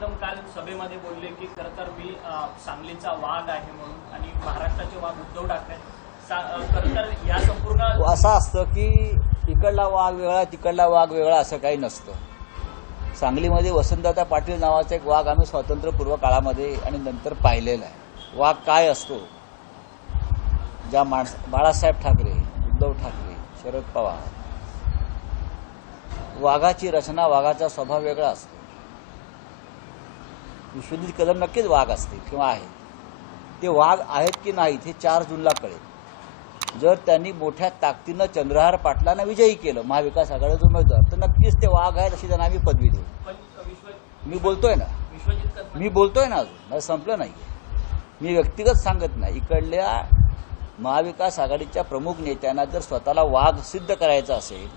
कदम काल सभेमध्ये बोलले की खरं तर मी सांगलीचा वाघ आहे म्हणून आणि महाराष्ट्राचे वाघ उद्धव ठाकरे खरं तर या संपूर्ण हो, असं असतं की इकडला वाघ वेगळा तिकडला वाघ वेगळा असं काही नसतं. सांगलीमध्ये वसंतदादा पाटील नावाचा एक वाघ आम्ही स्वातंत्र्यपूर्व काळामध्ये आणि नंतर पाहिलेला आहे. वाघ काय असतो? ज्या माणस बाळासाहेब ठाकरे उद्धव ठाकरे शरद पवार. वाघाची रचना वाघाचा स्वभाव वेगळा असतो. विश्वजित कदम नक्कीच वाघ असतील किंवा आहेत ते वाघ आहेत की नाहीत हे चार जूनला कळेल. जर त्यांनी मोठ्या ताकदीनं चंद्रहार पाटलांना विजयी केलं महाविकास आघाडीचा उमेदवार तर नक्कीच ते वाघ आहेत अशी त्यांना आम्ही पदवी देऊ. मी बोलतोय ना. मी बोलतोय ना अजून. मला संपलं नाही मी व्यक्तिगत सांगत नाही. इकडल्या महाविकास आघाडीच्या प्रमुख नेत्यांना जर स्वतःला वाघ सिद्ध करायचा असेल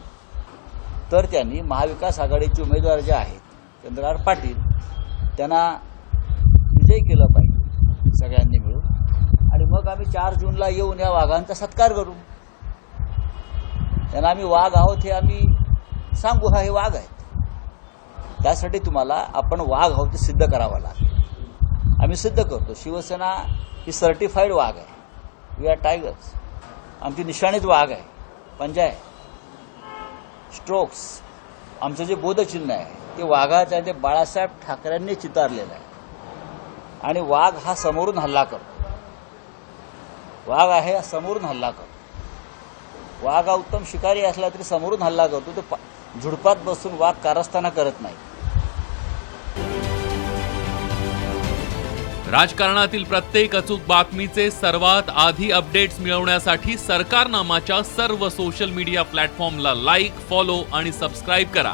तर त्यांनी महाविकास आघाडीचे उमेदवार जे आहेत चंद्रहार पाटील त्यांना विजय केलं पाहिजे सगळ्यांनी मिळून. आणि मग आम्ही चार जूनला येऊन या वाघांचा सत्कार करू. त्यांना आम्ही वाघ आहोत हे आम्ही सांगू हा हे वाघ आहेत. त्यासाठी तुम्हाला आपण वाघ आहोत ते सिद्ध करावं लागेल. आम्ही सिद्ध करतो शिवसेना ही सर्टिफाईड वाघ आहे. वी आर टायगर्स आमची निशाणीच वाघ आहे. पंजा आहे. स्ट्रोक्स आमचं जे बोधचिन्ह आहे. ते वाघाचा ते बाळासाहेब ठाकरेंनी चितारलेलं आहे. आणि वाघ हा समोरून हल्ला करतो. वाघ आहे हा समोरून हल्ला करतो. वाघ हा उत्तम शिकारी असला तरी समोरून हल्ला करतो. तो पा- झुडपात बसून वाघ कारस्थाना करत नाही. राजकारणातील प्रत्येक अचूक बातमीचे सर्वात आधी अपडेट्स मिळवण्यासाठी सरकारनामाच्या सर्व सोशल मीडिया प्लॅटफॉर्मला लाईक फॉलो आणि सबस्क्राईब करा.